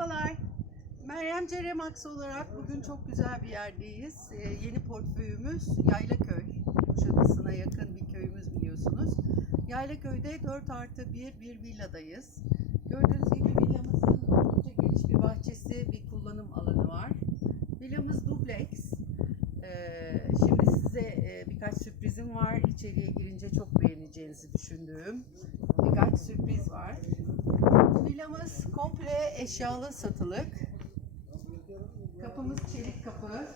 Merhabalar. Meryem Ceremax olarak bugün çok güzel bir yerdeyiz. Ee, yeni portföyümüz Yaylaköy. Kuşadası'na yakın bir köyümüz biliyorsunuz. Yaylaköy'de 4 artı 1 bir villadayız. Gördüğünüz gibi villamızın oldukça geniş bir bahçesi, bir kullanım alanı var. Villamız dubleks. Ee, şimdi size e, birkaç sürprizim var. İçeriye girince çok beğeneceğinizi düşündüğüm birkaç sürpriz var. Villamız komple eşyalı satılık. Kapımız çelik kapı.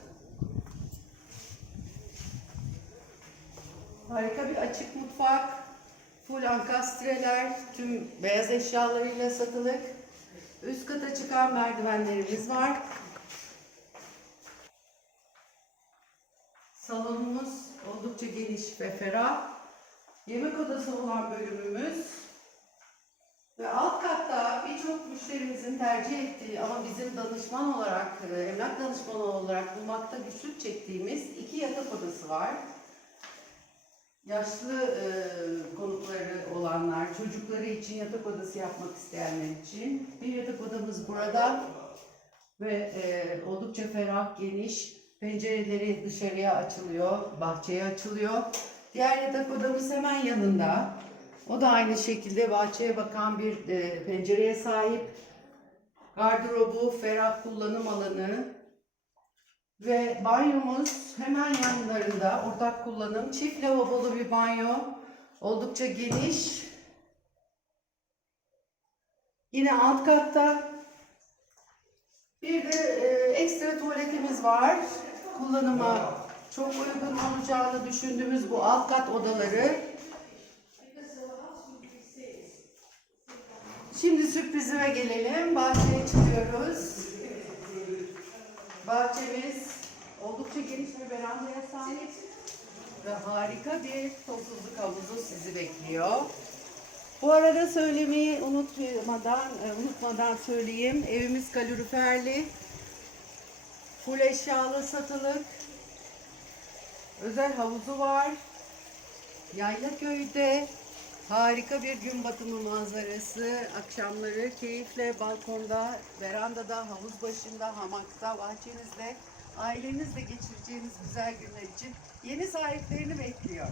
Harika bir açık mutfak. Full ankastreler, tüm beyaz eşyalarıyla satılık. Üst kata çıkan merdivenlerimiz var. Salonumuz oldukça geniş ve ferah. Yemek odası olan bölümümüz ve alt katta birçok müşterimizin tercih ettiği ama bizim danışman olarak, e, emlak danışmanı olarak bulmakta güçlük çektiğimiz iki yatak odası var. Yaşlı e, konukları olanlar, çocukları için yatak odası yapmak isteyenler için bir yatak odamız burada ve e, oldukça ferah, geniş. Pencereleri dışarıya açılıyor, bahçeye açılıyor. Diğer yatak odamız hemen yanında. O da aynı şekilde bahçeye bakan bir e, pencereye sahip. Gardırobu, ferah kullanım alanı ve banyomuz hemen yanlarında. Ortak kullanım, çift lavabolu bir banyo. Oldukça geniş. Yine alt katta bir de e, ekstra tuvaletimiz var. Kullanıma çok uygun olacağını düşündüğümüz bu alt kat odaları Şimdi sürprizime gelelim. Bahçeye çıkıyoruz. Bahçemiz oldukça geniş bir verandaya sahip ve harika bir tozsuzluk havuzu sizi bekliyor. Bu arada söylemeyi unutmadan, e, unutmadan söyleyeyim. Evimiz kaloriferli. Full eşyalı satılık. Özel havuzu var. Yaylaköy'de harika bir gün batımı manzarası. Akşamları keyifle balkonda, verandada, havuz başında, hamakta, bahçenizde, ailenizle geçireceğiniz güzel günler için yeni sahiplerini bekliyor.